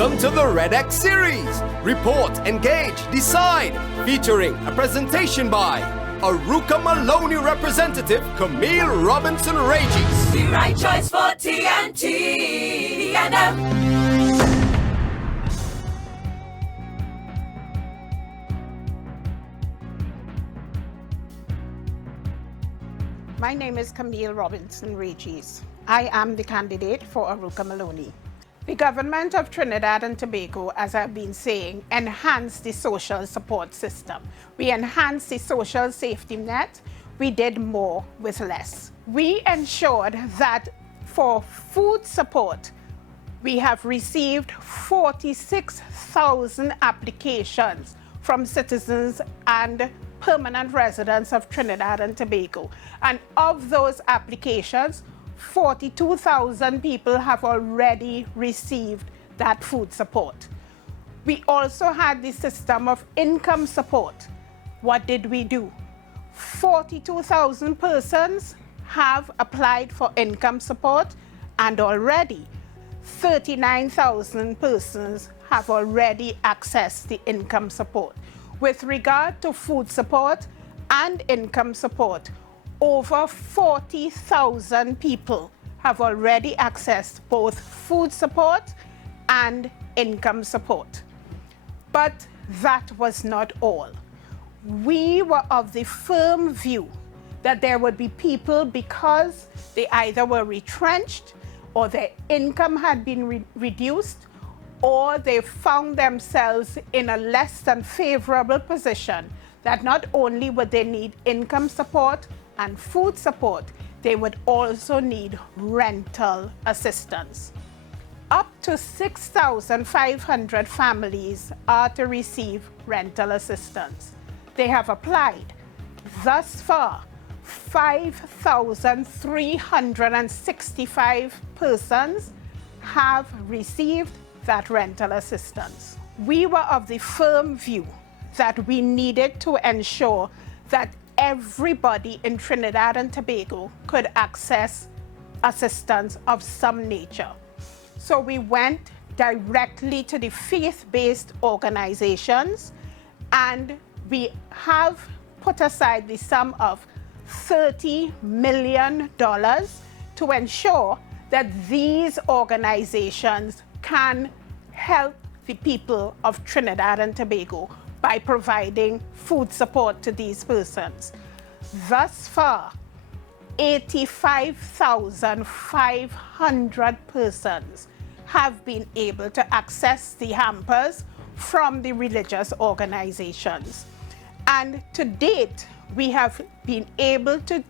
Welcome to the Red X series, Report, Engage, Decide, featuring a presentation by Aruka Maloney representative CAMILLE Robinson Regis. The right choice for TNT PNM. My name is CAMILLE Robinson Regis. I am the candidate for Aruka Maloney. The government of Trinidad and Tobago, as I've been saying, enhanced the social support system. We enhanced the social safety net. We did more with less. We ensured that for food support, we have received 46,000 applications from citizens and permanent residents of Trinidad and Tobago. And of those applications, 42,000 people have already received that food support. We also had the system of income support. What did we do? 42,000 persons have applied for income support, and already 39,000 persons have already accessed the income support. With regard to food support and income support, over 40,000 people have already accessed both food support and income support. But that was not all. We were of the firm view that there would be people, because they either were retrenched or their income had been reduced, or they found themselves in a less than favorable position, that not only would they need income support and food support, they would also need rental assistance. Up to 6,500 families are to receive rental assistance. They have applied. Thus far, 5,365 persons have received that rental assistance. We were of the firm view that we needed to ensure that everybody in Trinidad and Tobago could access assistance of some nature. So we went directly to the faith-based organizations, and we have put aside the sum of $30 million to ensure that these organizations can help the people of Trinidad and Tobago by providing food support to these persons. Thus far, 85,500 persons have been able to access the hampers from the religious organizations. And to date, we have been able to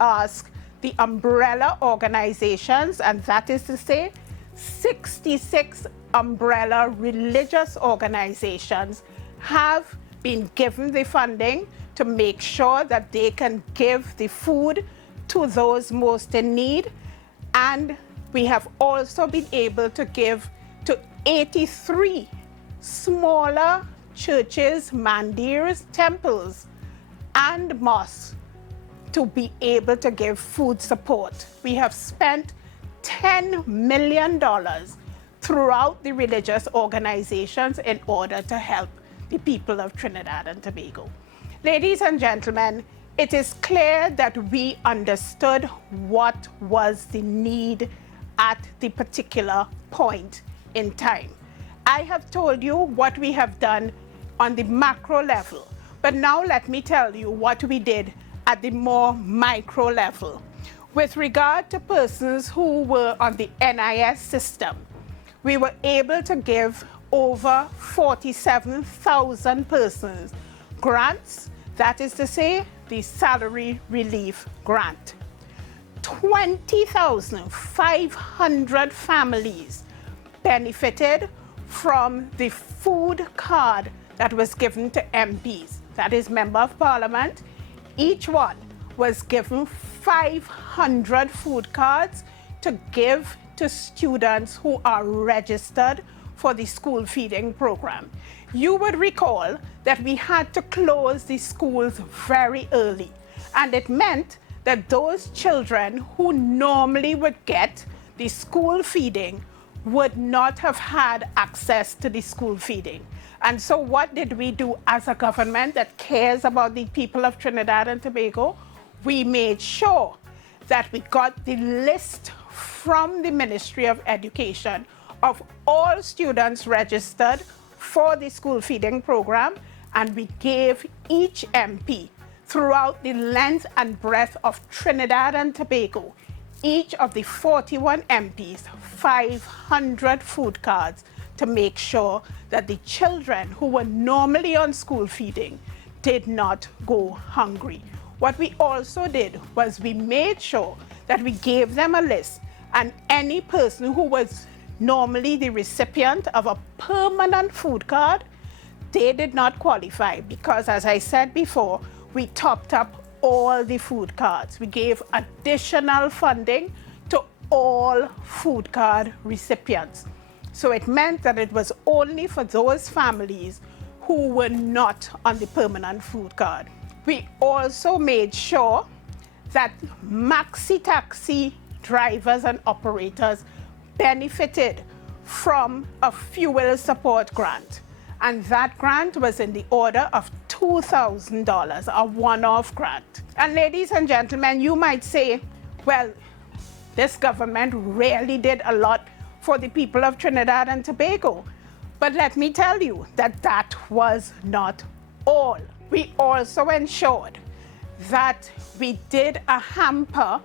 ask the umbrella organizations, and that is to say, 66 umbrella religious organizations have been given the funding to make sure that they can give the food to those most in need. And we have also been able to give to 83 smaller churches, mandirs, temples, and mosques to be able to give food support. We have spent $10 million throughout the religious organizations in order to help the people of Trinidad and Tobago. Ladies and gentlemen, it is clear that we understood what was the need at the particular point in time. I have told you what we have done on the macro level, but now let me tell you what we did at the more micro level. With regard to persons who were on the NIS system, we were able to give over 47,000 persons grants, that is to say, the salary relief grant. 20,500 families benefited from the food card that was given to MPs, that is Member of Parliament. Each one was given 500 food cards to give to students who are registered for the school feeding program. You would recall that we had to close the schools very early, and it meant that those children who normally would get the school feeding would not have had access to the school feeding. And so what did we do as a government that cares about the people of Trinidad and Tobago? We made sure that we got the list from the Ministry of Education of all students registered for the school feeding program, and we gave each MP throughout the length and breadth of Trinidad and Tobago, each of the 41 MPs, 500 food cards to make sure that the children who were normally on school feeding did not go hungry. What we also did was we made sure that we gave them a list, and any person who was normally the recipient of a permanent food card, they did not qualify because, as I said before, we topped up all the food cards. We gave additional funding to all food card recipients. So it meant that it was only for those families who were not on the permanent food card. We also made sure that maxi-taxi drivers and operators benefited from a fuel support grant. And that grant was in the order of $2,000, a one-off grant. And ladies and gentlemen, you might say, well, this government really did a lot for the people of Trinidad and Tobago. But let me tell you that that was not all. We also ensured that we did a hamper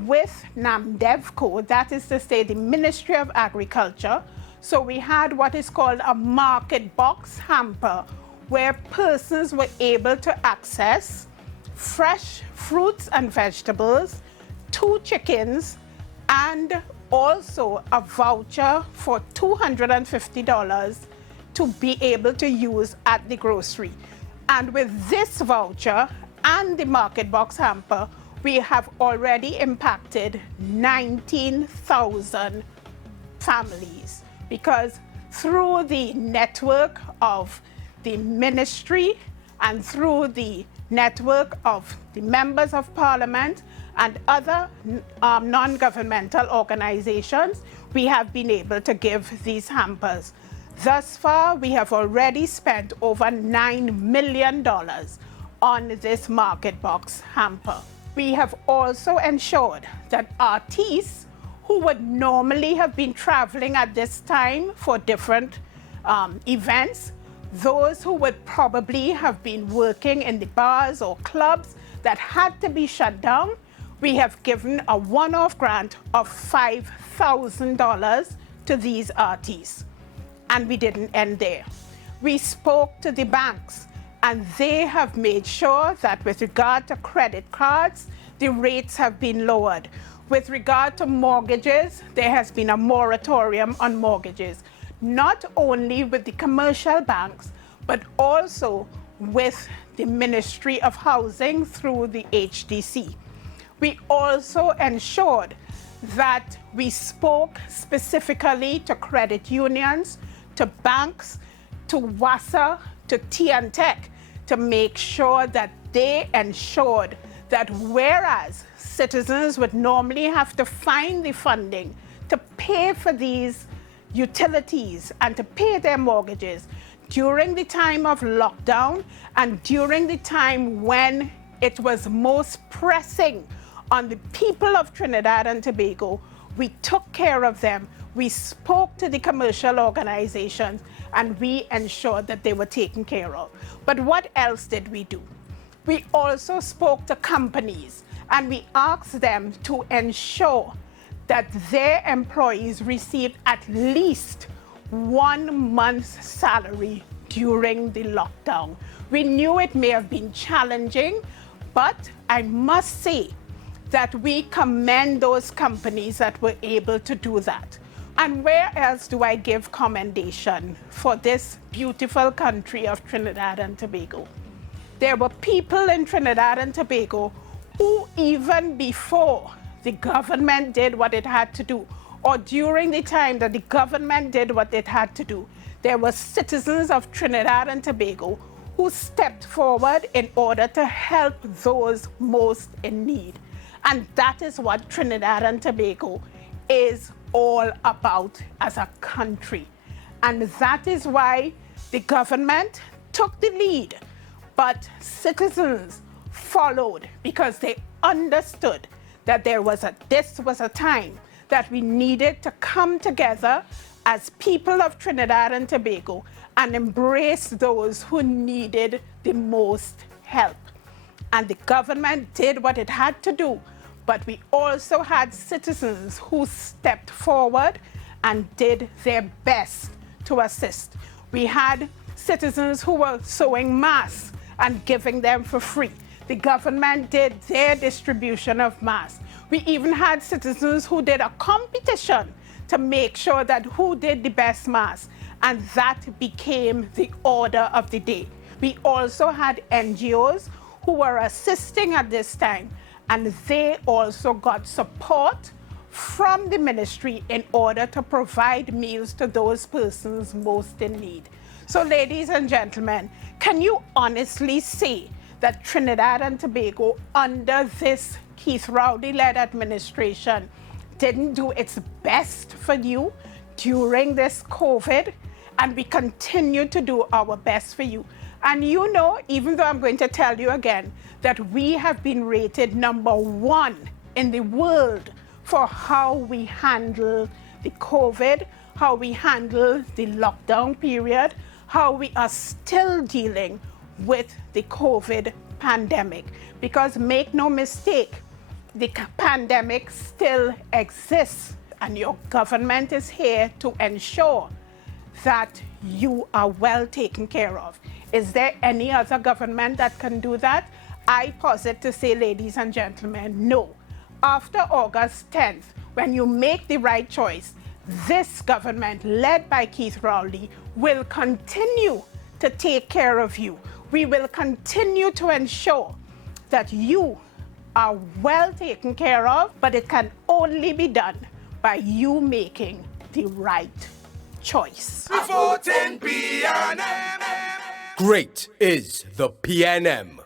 with NAMDEVCO, that is to say the Ministry of Agriculture. So we had what is called a market box hamper, where persons were able to access fresh fruits and vegetables, 2 chickens, and also a voucher for $250 to be able to use at the grocery. And with this voucher and the market box hamper, we have already impacted 19,000 families, because through the network of the ministry and through the network of the members of parliament and other non-governmental organizations, we have been able to give these hampers. Thus far, we have already spent over $9 million on this market box hamper. We have also ensured that artists who would normally have been traveling at this time for different events, those who would probably have been working in the bars or clubs that had to be shut down, we have given a one-off grant of $5,000 to these artists. And we didn't end there. We spoke to the banks, and they have made sure that with regard to credit cards, the rates have been lowered. With regard to mortgages, there has been a moratorium on mortgages, not only with the commercial banks, but also with the Ministry of Housing through the HDC. We also ensured that we spoke specifically to credit unions, to banks, to WASA, to TNTech, to make sure that they ensured that whereas citizens would normally have to find the funding to pay for these utilities and to pay their mortgages during the time of lockdown and during the time when it was most pressing on the people of Trinidad and Tobago, we took care of them. We spoke to the commercial organizations, and we ensured that they were taken care of. But what else did we do? We also spoke to companies, and we asked them to ensure that their employees received at least 1 month's salary during the lockdown. We knew it may have been challenging, but I must say that we commend those companies that were able to do that. And where else do I give commendation for this beautiful country of Trinidad and Tobago? There were people in Trinidad and Tobago who, even before the government did what it had to do, or during the time that the government did what it had to do, there were citizens of Trinidad and Tobago who stepped forward in order to help those most in need. And that is what Trinidad and Tobago is all about as a country. And that is why the government took the lead, but citizens followed because they understood that this was a time that we needed to come together as people of Trinidad and Tobago and embrace those who needed the most help. And the government did what it had to do, but we also had citizens who stepped forward and did their best to assist. We had citizens who were sewing masks and giving them for free. The government did their distribution of masks. We even had citizens who did a competition to make sure that who did the best mask, and that became the order of the day. We also had NGOs who were assisting at this time, and they also got support from the ministry in order to provide meals to those persons most in need. So ladies and gentlemen, can you honestly say that Trinidad and Tobago under this Keith Rowley-led administration didn't do its best for you during this COVID? And we continue to do our best for you. And you know, even though I'm going to tell you again, that we have been rated #1 in the world for how we handle the COVID, how we handle the lockdown period, how we are still dealing with the COVID pandemic. Because make no mistake, the pandemic still exists, and your government is here to ensure that you are well taken care of. Is there any other government that can do that? I posit to say, ladies and gentlemen, no. After August 10th, when you make the right choice, this government, led by Keith Rowley, will continue to take care of you. We will continue to ensure that you are well taken care of, but it can only be done by you making the right choice. Great is the PNM.